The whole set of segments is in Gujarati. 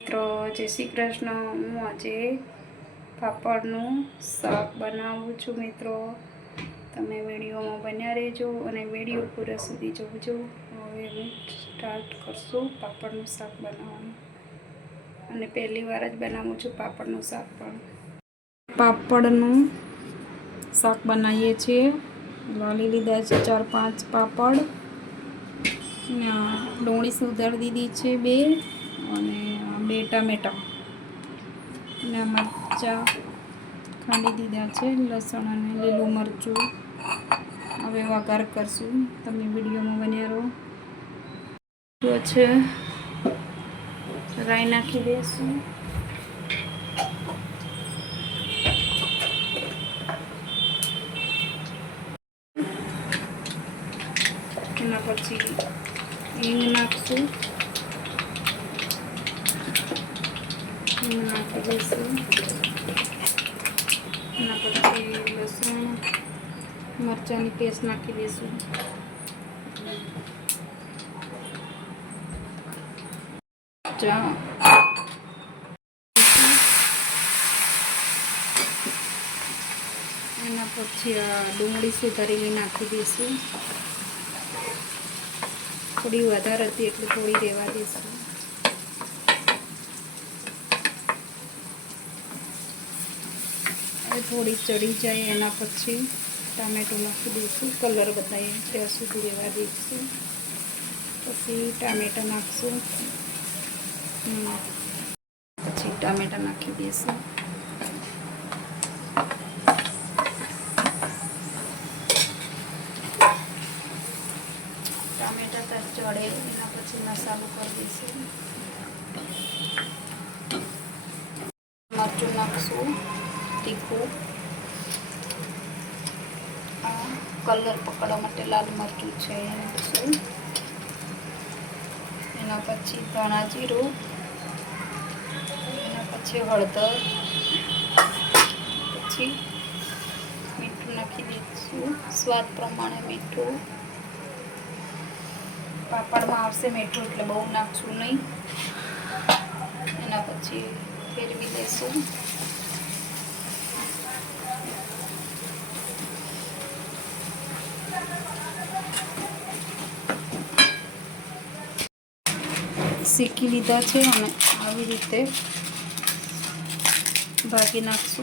મિત્રો જય શ્રી કૃષ્ણ હું આજે પાપડનું શાક બનાવું છું મિત્રો તમે વિડીયોમાં બન્યા રહેજો અને વિડીયો પૂરા સુધી જોજો હવે સ્ટાર્ટ કરશું પાપડનું શાક બનાવવાનું અને પહેલી વાર જ બનાવું છું પાપડનું શાક પણ પાપડનું શાક બનાવીએ છીએ લાલી લીધા છે ચાર પાંચ પાપડ ડુંગળી સુધાર દીધી છે બે અને બે ટમેટા ના મરચાં ખાંડી દીધા છે લસણ અને લીલું મરચું હવે વઘાર કરશું તમે વિડીયોમાં બન્યા રહો તો છે રાઈ નાખી દઈશું એના પછી ઈંગ નાખશું vinagre de azul una parte de lasaña marchan y queso aquí de azul ya એના પછી ડુંગળી સુધારેલી નાખી દઈશું થોડી વધારે હતી એટલે થોડી રહેવા દઈશું થોડી ચડી જાય એના પછી ટામેટો નાખી દઈશું કલર બતાવીએ ત્યાં સુધી રહેવા દઈશું પછી ટામેટા નાખશું પછી ટામેટા નાખી દઈશું ટામેટા ત્યાં ચડે એના પછી મસાલો કરી દઈશું મરચું નાખશું తీకో ఆ కలర్ పకడ మొత్తం লাল మార్కి చేయని తీసుకోండి. ఆనొచ్చి ధన జీరు ఆనొచ్చి हल्दी తీచి మిర్చు నాకి దిచ్చు్్్్్్్్్్్్్్్్్్్్్్్్్్్్్్్్్్్్్్్్్్్్్్్్్్్్్్్్్్్్్్్్్్్్్్్్్్్్్్్్్్్్్్్్్్్్్్్్్్్్్్్్్్్్్్్్్్్్్్్్్్్్్్్్్్్్్్్్్్్్్్్్్్్్్్్్్్్్్్్్్్్్్్్్్్్్్్్్్్్్్్్్్్్్్్్్్్్్్్్్్్్్్్్్్్్్్్్ শিকিলি আছে অনেক আলু দিতে বাকি নাকছু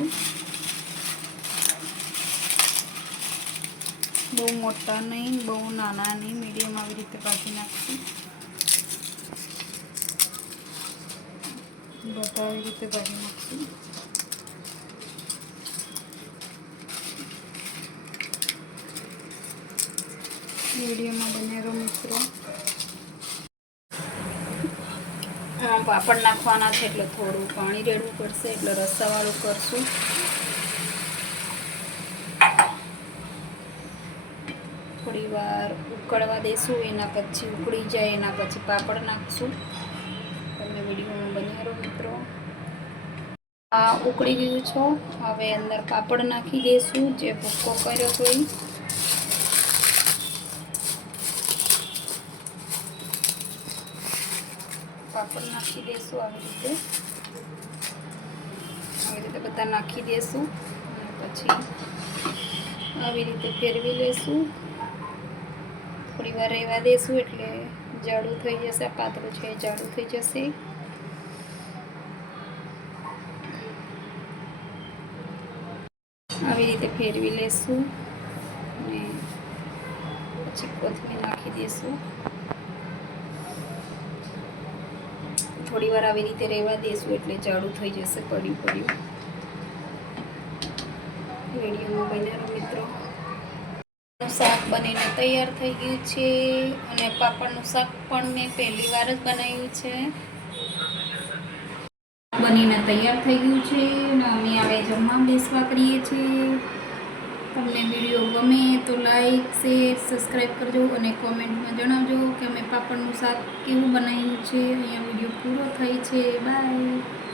বউ মোটা নেই বউ নানা নেই মিডিয়াম আলু দিতে বাকি নাকছু বাতাবি দিতে বাকি নাকছু মিডিয়াম বানিয়ে মিত্র પાપડ નાખવાના છે એટલે થોડું પાણી રેડવું પડશે એટલે રસ્તાવાળું કરશું થોડી વાર ઉકળવા દેશું એના પછી ઉકળી જાય એના પછી પાપડ નાખશું તમે વિડીયોમાં બન્યા રહો મિત્રો આ ઉકળી ગયું છો હવે અંદર પાપડ નાખી દેશું જે ભૂક્કો કર્યો હોય ઉપર નાખી દઈશું આવી રીતે આવી રીતે બધા નાખી દઈશું અને પછી આવી રીતે ફેરવી લઈશું થોડી વાર રહેવા દઈશું એટલે જાડું થઈ જશે પાતળું છે જાડું થઈ જશે આવી રીતે ફેરવી લેશું અને પછી કોથમીર નાખી દઈશું થોડી વાર આવી રીતે રહેવા દેશું એટલે જાડું થઈ જશે પડ્યું પડ્યું મિત્રો શાક બનીને તૈયાર થઈ ગયું છે અને પાપડનું શાક પણ મેં પહેલી વાર જ બનાવ્યું છે બનીને તૈયાર થઈ ગયું છે અને અમે આવે જમવા બેસવા કરીએ છીએ તમને વિડીયો ગમે તો લાઈક શેર સબસ્ક્રાઇબ કરજો અને કોમેન્ટમાં જણાવજો કે અમે પાપડનું શાક કેવું બનાવ્યું છે અહીંયા વિડીયો પૂરો થઈ છે બાય